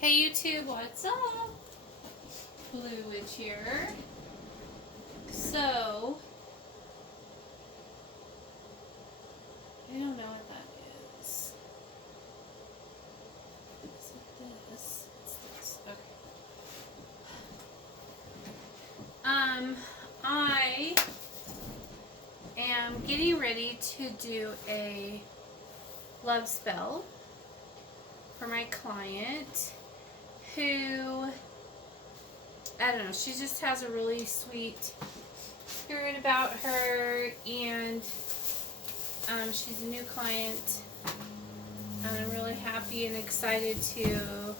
Hey YouTube, what's up? Blue Witch here. So, I don't know what that is. Is it this? It's this. Okay. I am getting ready to do a love spell for my client who, I don't know, she just has a really sweet spirit about her, and she's a new client, and I'm really happy and excited to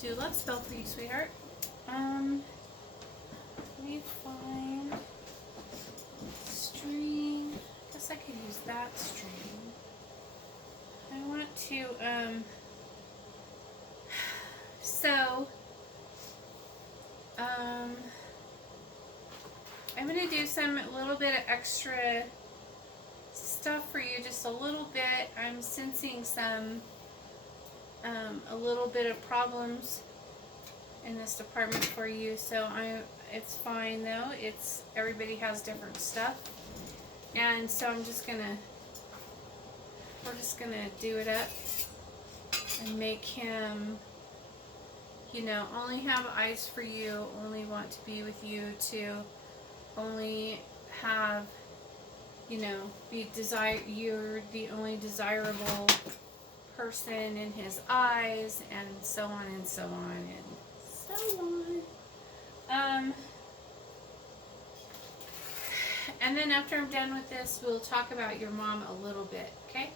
do a love spell for you, sweetheart. Let me find string. I guess I could use that string. I want to, I'm going to do some little bit of extra stuff for you, just a little bit. I'm sensing some, a little bit of problems in this department for you, so it's fine though. Everybody has different stuff, and so we're just gonna do it up and make him, only have eyes for you, only want to be with you, to only have, you're the only desirable person in his eyes, and so on and so on and so on. And then after I'm done with this, we'll talk about your mom a little bit, okay?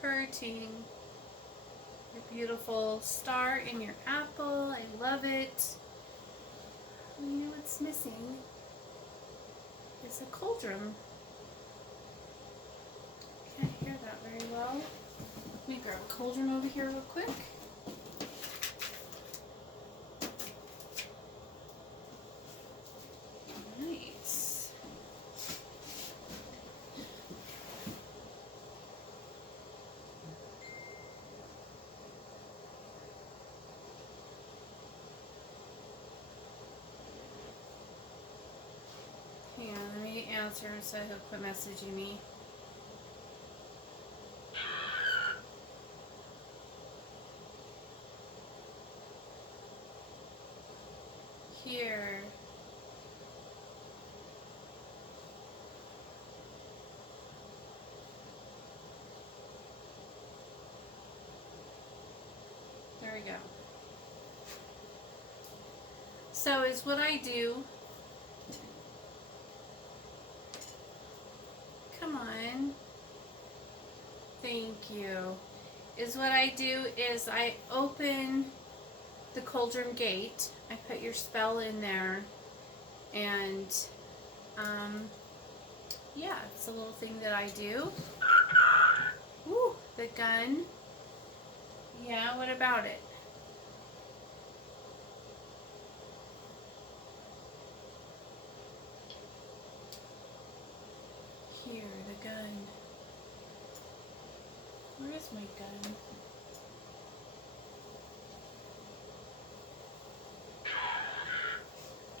Hurting. Your beautiful star in your apple. I love it. You know what's missing? It's a cauldron. Can't hear that very well. Let me grab a cauldron over here real quick. Nice. Hang on, let me answer so he'll quit messaging me. Here. There we go. So is what I do. Come on. Thank you. Is what I do is I open the cauldron gate. I put your spell in there, and yeah, it's a little thing that I do. Woo, the gun. Yeah, what about it? Here, the gun. Where is my gun?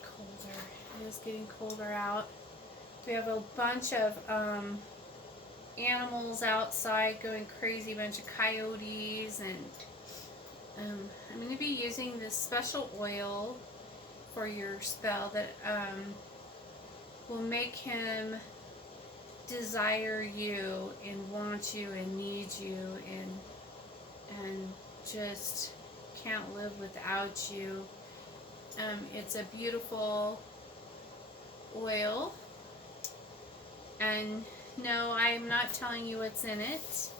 Colder. It is getting colder out. We have a bunch of animals outside going crazy, a bunch of coyotes, and I'm going to be using this special oil for your spell that will make him desire you and want you and need you, and just can't live without you. It's a beautiful oil, and no, I'm not telling you what's in it.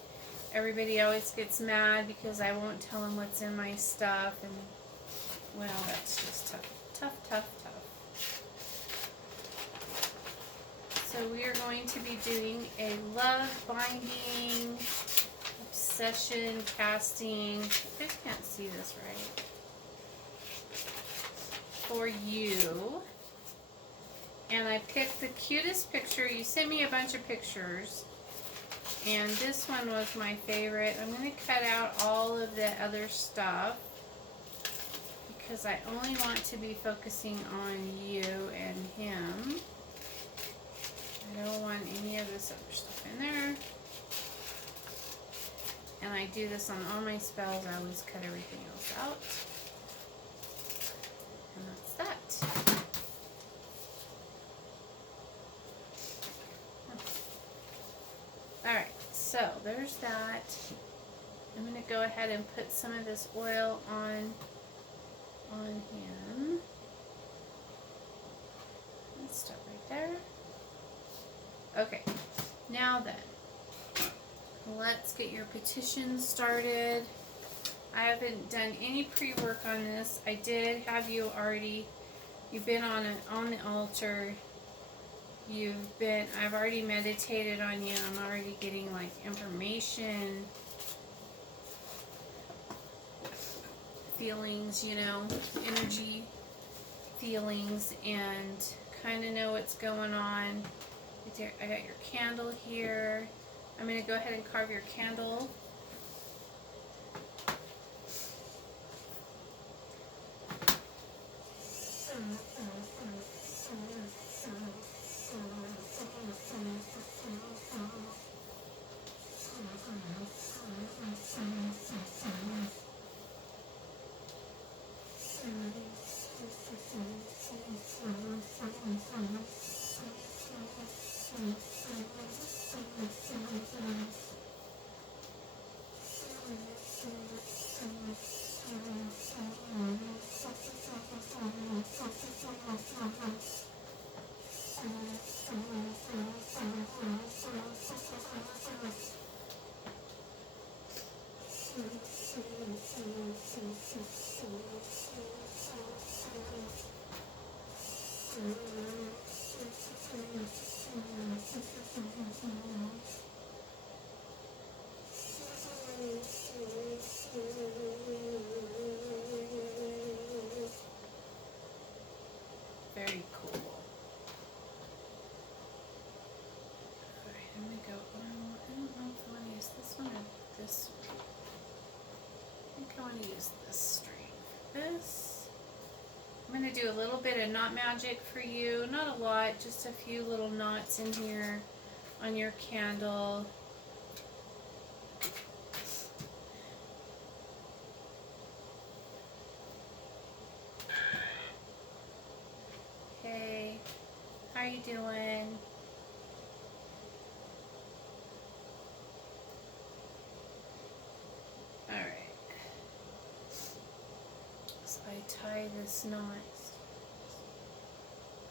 Everybody always gets mad because I won't tell them what's in my stuff, and well, that's just tough. So we are going to be doing a love binding, obsession casting. You guys can't see this right. For you. And I picked the cutest picture. You sent me a bunch of pictures, and this one was my favorite. I'm going to cut out all of the other stuff because I only want to be focusing on you and him. I don't want any of this other stuff in there. And I do this on all my spells. I always cut everything else out. And that's that. Alright, so there's that. I'm going to go ahead and put some of this oil on him. Let's stop right there. Okay, now then, let's get your petition started. I haven't done any pre-work on this. I did have you already, you've been on the altar. I've already meditated on you. I'm already getting like information, feelings, you know, energy, feelings, and kind of know what's going on. I got your candle here. I'm going to go ahead and carve your candle. Very cool. Alright, I'm going to go, I don't know if I want to use this one or this one. I think I want to use this string for this. I'm going to do a little bit of knot magic for you. Not a lot, just a few little knots in here on your candle. Hey, how you doing? Alright. So I tie this knot.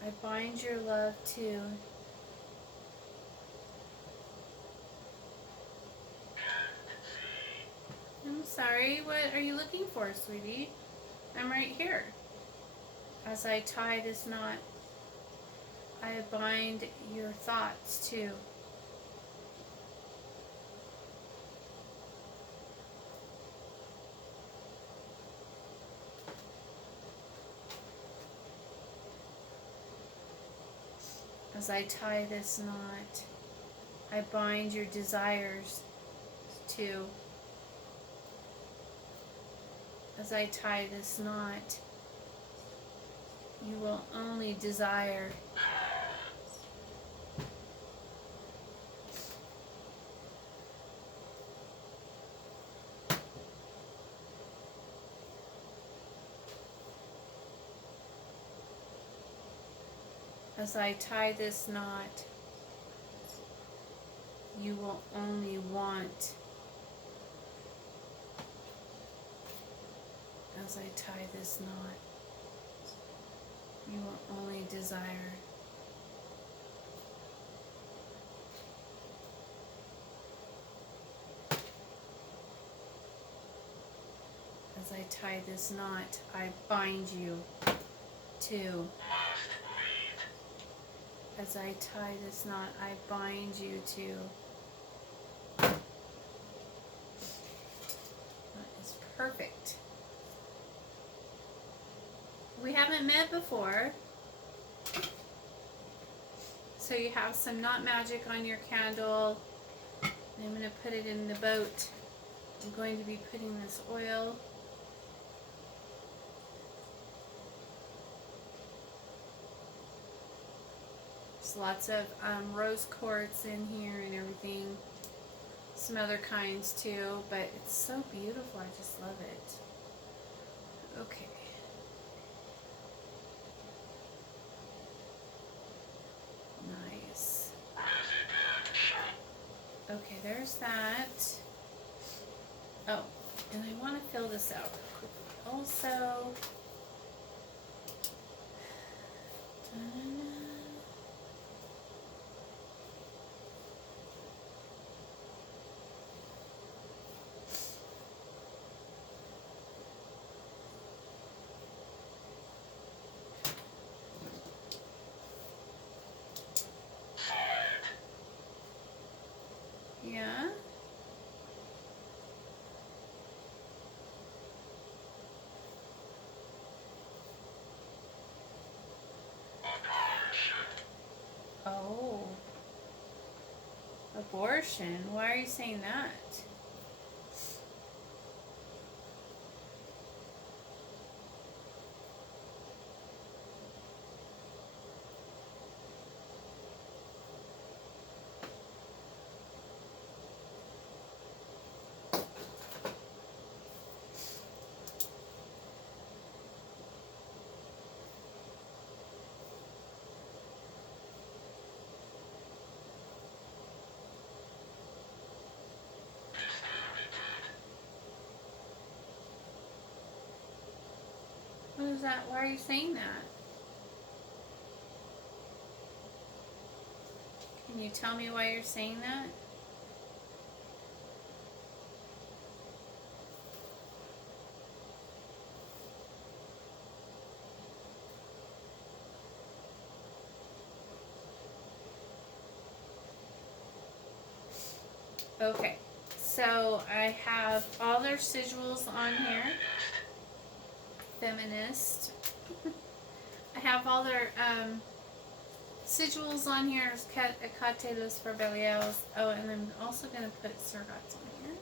I bind your love to. I'm sorry, what are you looking for, sweetie? I'm right here. As I tie this knot, I bind your thoughts too. As I tie this knot, I bind your desires too. As I tie this knot, you will only desire. As I tie this knot, you will only want. As I tie this knot, you will only desire. As I tie this knot, I bind you to. As I tie this knot, I bind you to. That is perfect. We haven't met before. So you have some Not Magic on your candle. I'm going to put it in the boat. I'm going to be putting this oil. There's lots of rose quartz in here and everything. Some other kinds too, but it's so beautiful. I just love it. Okay. Nice. Okay, there's that. Oh, and I want to fill this out real quickly. Also, yeah. Oh, abortion. Why are you saying that? What is that? Why are you saying that? Can you tell me why you're saying that? Okay, so I have all their sigils on here. Feminist. I have all their sigils on here. Catelus for Belials. Oh, and I'm also going to put Surgots on here.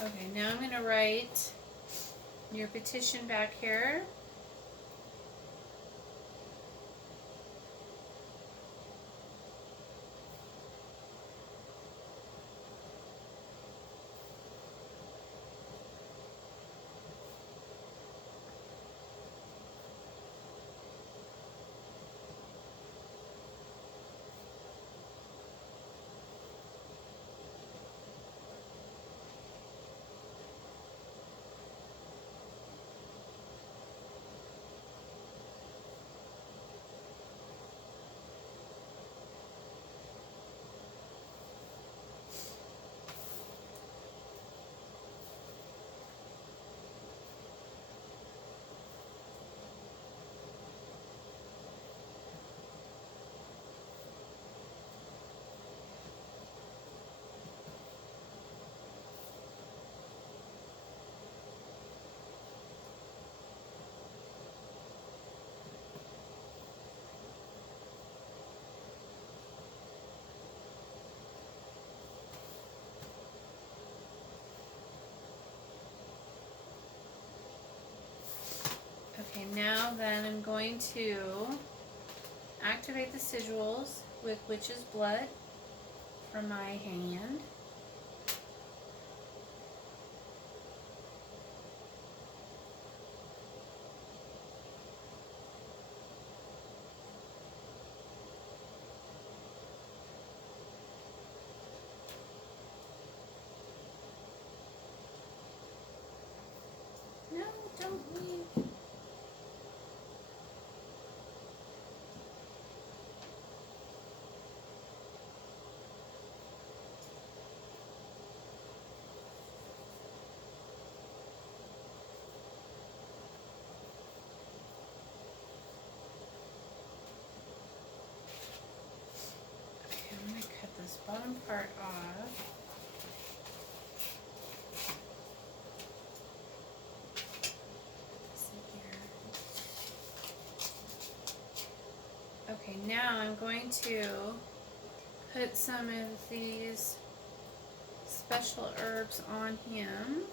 Okay, now I'm going to write your petition back here. Okay, now then I'm going to activate the sigils with Witch's Blood from my hand. No, don't leave. bottom part off. Okay, now I'm going to put some of these special herbs on him.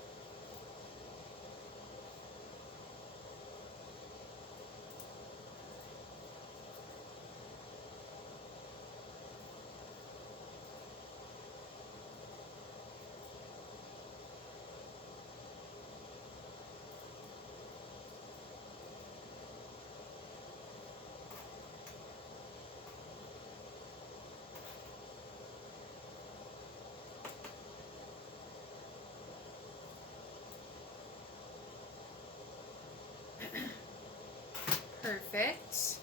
Perfect.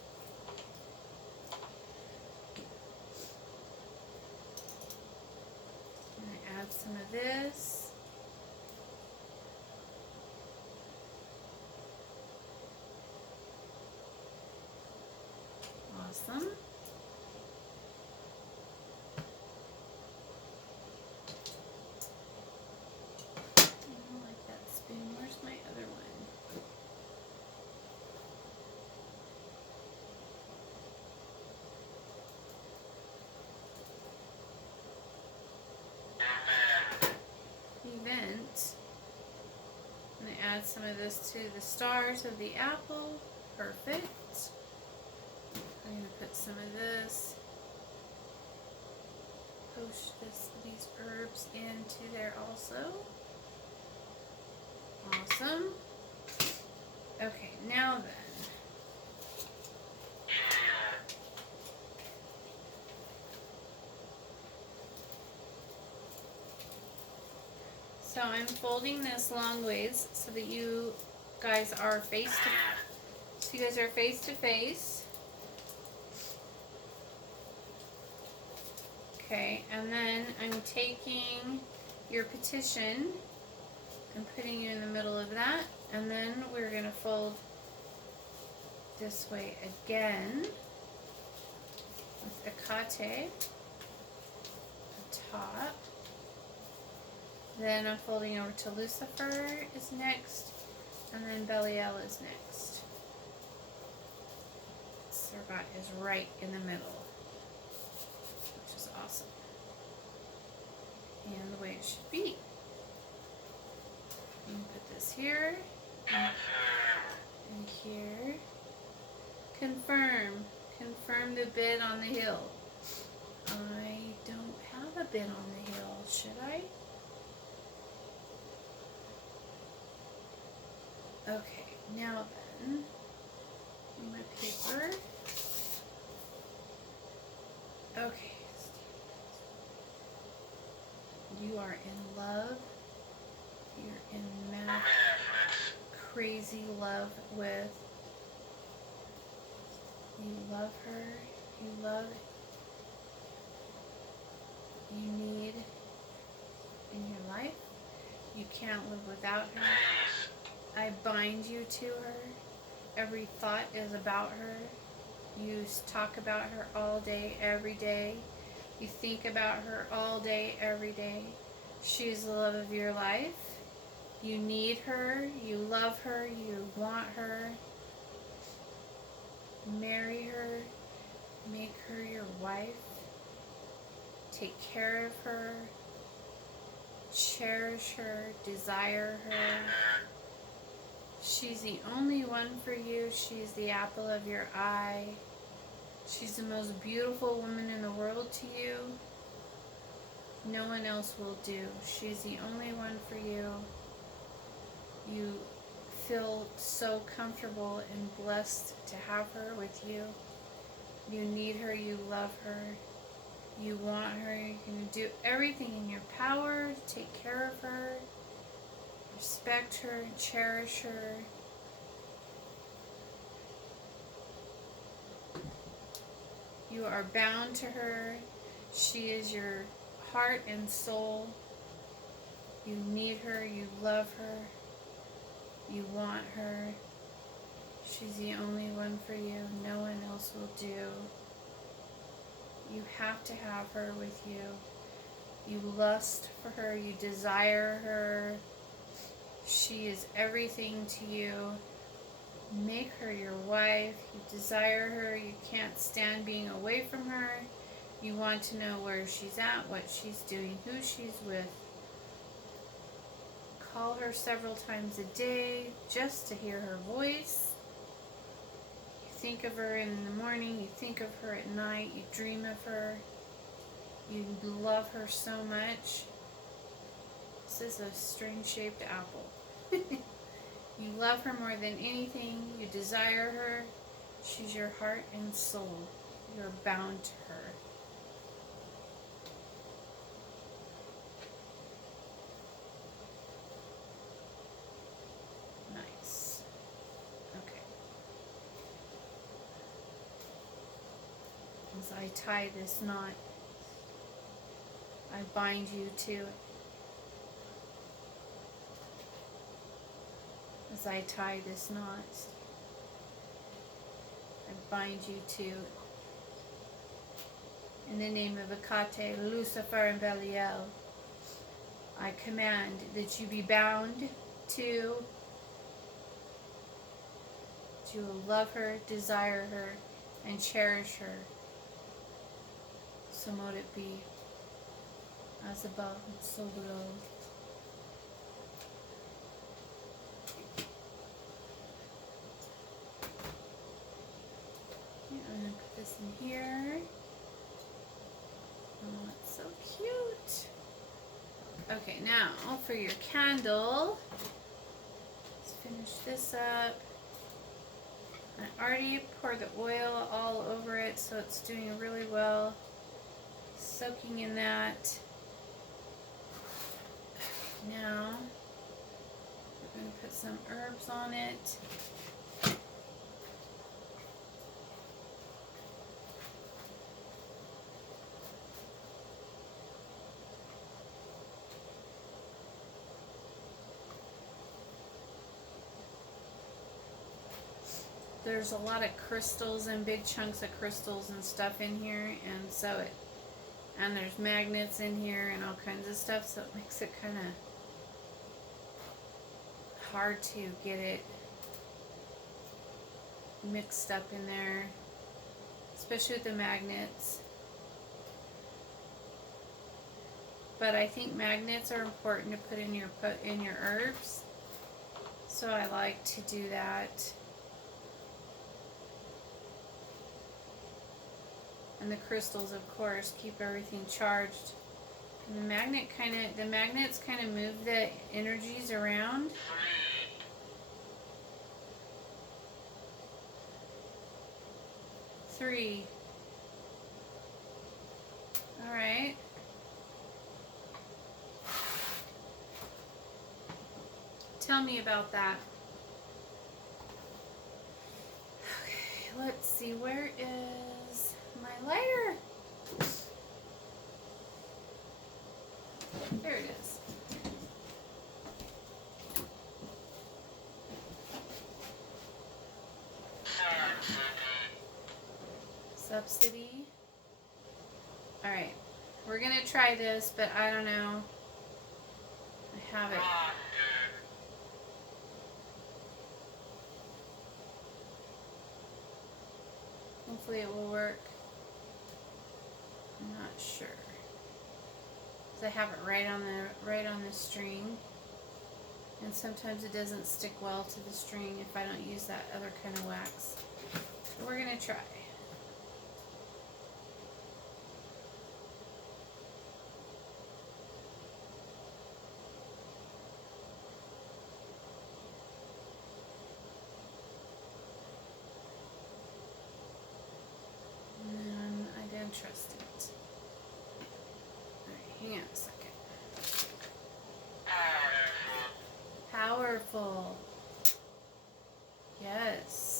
I'm going to add some of this. Awesome. I don't like that spoon. Where's my other one? Event. I'm going to add some of this to the stars of the apple. Perfect. I'm going to put some of this. Poach these herbs into there also. Awesome. Okay, now then. So I'm folding this long ways so that you guys are face to face. Okay, and then I'm taking your petition and putting you in the middle of that, and then we're going to fold this way again with Hecate top. Then I'm folding over to Lucifer is next, and then Belial is next. Servat is right in the middle, which is awesome. And the way it should be. I'm going to put this here, and here. Confirm. Confirm the bid on the hill. I don't have a bid on the hill, should I? Okay, now then, my paper. Okay. You are in love. You're in mad, crazy love with. You love her. You love. You need in your life. You can't live without her. I bind you to her. Every thought is about her. You talk about her all day, every day. You think about her all day, every day. She's the love of your life. You need her. You love her. You want her. Marry her. Make her your wife. Take care of her. Cherish her. Desire her. She's the only one for you. She's the apple of your eye. She's the most beautiful woman in the world to you. No one else will do. She's the only one for you. You feel so comfortable and blessed to have her with you. You need her. You love her. You want her. You're going to do everything in your power to take care of her. Respect her and cherish her. You are bound to her. She is your heart and soul. You need her. You love her. You want her. She's the only one for you. No one else will do. You have to have her with you. You lust for her. You desire her. She is everything to you. Make her your wife. You desire her. You can't stand being away from her. You want to know where she's at, what she's doing, who she's with. Call her several times a day just to hear her voice. You think of her in the morning. You think of her at night. You dream of her. You love her so much. This is a strange-shaped apple. You love her more than anything. You desire her. She's your heart and soul. You're bound to her. Nice. Okay. As I tie this knot, I bind you to it. As I tie this knot, I bind you to it. In the name of Hecate, Lucifer, and Belial, I command that you be bound to, that you will love her, desire her, and cherish her. So mote it be, as above, so below. I'm going to put this in here. Oh, it's so cute. Okay, now for your candle, let's finish this up. I already poured the oil all over it, so it's doing really well. Soaking in that. Now, we're going to put some herbs on it. There's a lot of crystals and big chunks of crystals and stuff in here, and so and there's magnets in here and all kinds of stuff, so it makes it kind of hard to get it mixed up in there, especially with the magnets. But I think magnets are important to put in your herbs, so I like to do that. And the crystals, of course, keep everything charged. And the magnets kind of move the energies around. 3. All right. Tell me about that. Okay, let's see. Where is my lighter? There it is. Subsidy. All right. We're going to try this, but I don't know. I have it. Hopefully it will work. I'm not sure. 'Cause I have it right on the string. And sometimes it doesn't stick well to the string if I don't use that other kind of wax. So we're going to try. And I don't trust it. Alright, hang on a second. Powerful. Yes.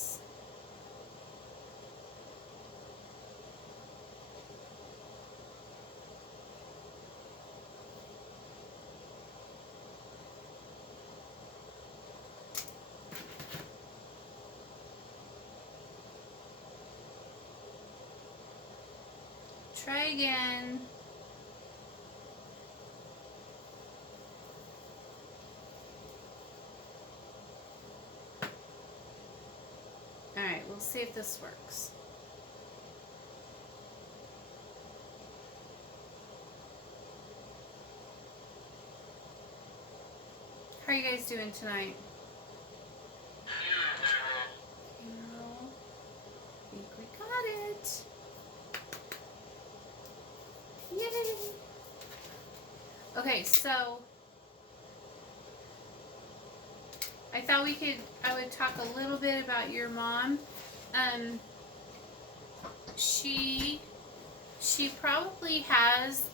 Try again. Alright, we'll see if this works. How are you guys doing tonight? I think we got it. Yay! Okay, so I thought I would talk a little bit about your mom. She probably has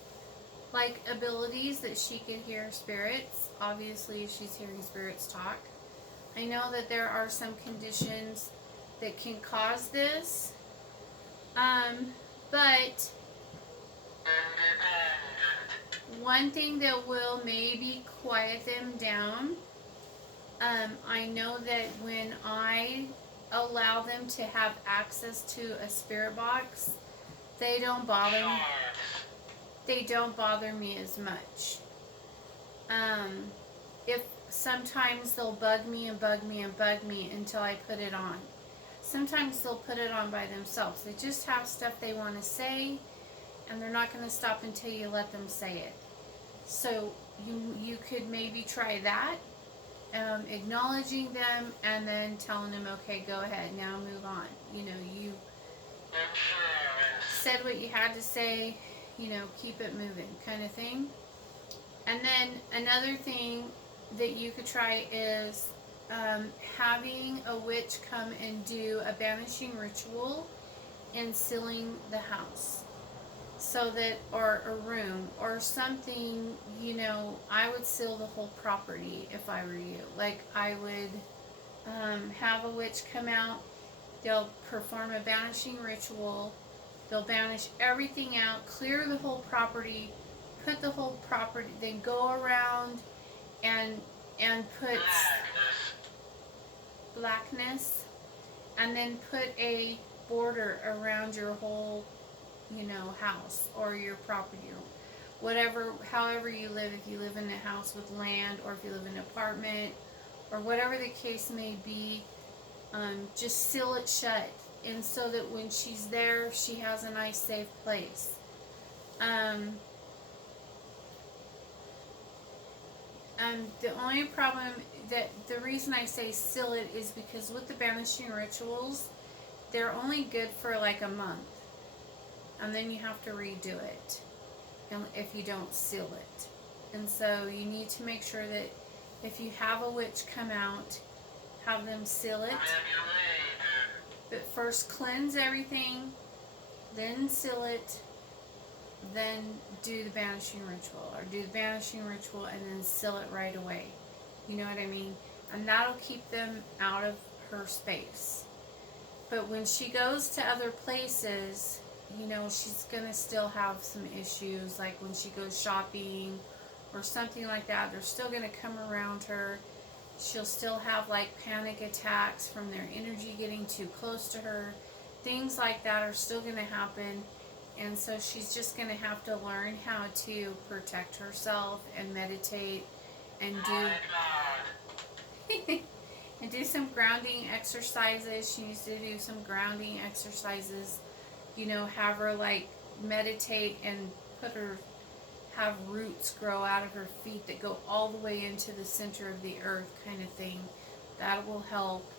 like abilities that she can hear spirits. Obviously, she's hearing spirits talk. I know that there are some conditions that can cause this. But one thing that will maybe quiet them down, I know that when I allow them to have access to a spirit box, they don't bother me as much. If sometimes they'll bug me and bug me and bug me until I put it on. Sometimes they'll put it on by themselves. They just have stuff they want to say, and they're not going to stop until you let them say it. So you could maybe try that, acknowledging them and then telling them, okay, go ahead, now move on. You know, you said what you had to say, you know, keep it moving kind of thing. And then another thing that you could try is having a witch come and do a banishing ritual and sealing the house. So that, or a room, or something, you know, I would seal the whole property if I were you. Like, I would have a witch come out, they'll perform a banishing ritual, they'll banish everything out, clear the whole property, put the whole property, then go around and put blackness, and then put a border around your whole, you know, house or your property or whatever, however you live. If you live in a house with land, or if you live in an apartment, or whatever the case may be, just seal it shut, and so that when she's there, she has a nice safe place. The only problem, that the reason I say seal it is because with the banishing rituals, they're only good for like a month, and then you have to redo it, and if you don't seal it. And so you need to make sure that if you have a witch come out, have them seal it, but first cleanse everything, then seal it, then do the banishing ritual, or do the banishing ritual and then seal it right away. You know what I mean? And that'll keep them out of her space. But when she goes to other places, you know, she's gonna still have some issues, like when she goes shopping or something like that. They're still gonna come around her. She'll still have like panic attacks from their energy getting too close to her. Things like that are still gonna happen. And so she's just going to have to learn how to protect herself and meditate and do some grounding exercises. She needs to do some grounding exercises. You know, have her like meditate and have roots grow out of her feet that go all the way into the center of the earth, kind of thing. That will help.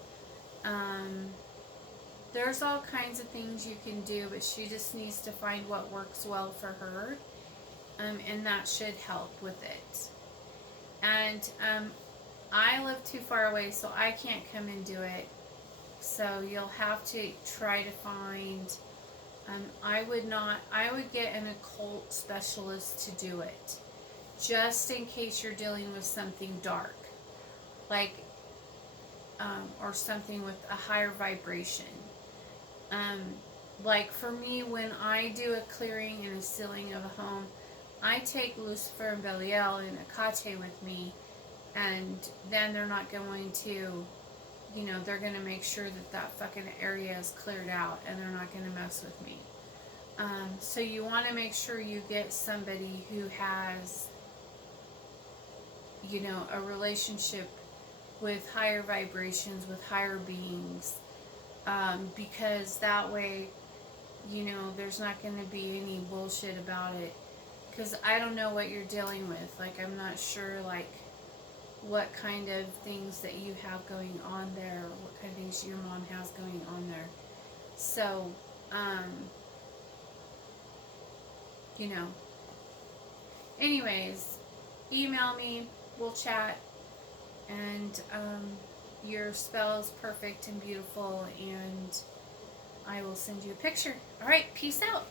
There's all kinds of things you can do, but she just needs to find what works well for her, and that should help with it. And I live too far away, so I can't come and do it. So you'll have to try to find. I would get an occult specialist to do it, just in case you're dealing with something dark, like, or something with a higher vibration. Like for me, when I do a clearing and a sealing of a home, I take Lucifer and Belial and Akate with me, and then they're not going to, you know, they're going to make sure that that fucking area is cleared out, and they're not going to mess with me. So you want to make sure you get somebody who has, you know, a relationship with higher vibrations, with higher beings, because that way, you know, there's not going to be any bullshit about it. Because I don't know what you're dealing with. Like, I'm not sure, like, what kind of things that you have going on there, or what kind of things your mom has going on there. So, you know, anyways, email me, we'll chat, and your spell is perfect and beautiful, and I will send you a picture. All right, peace out.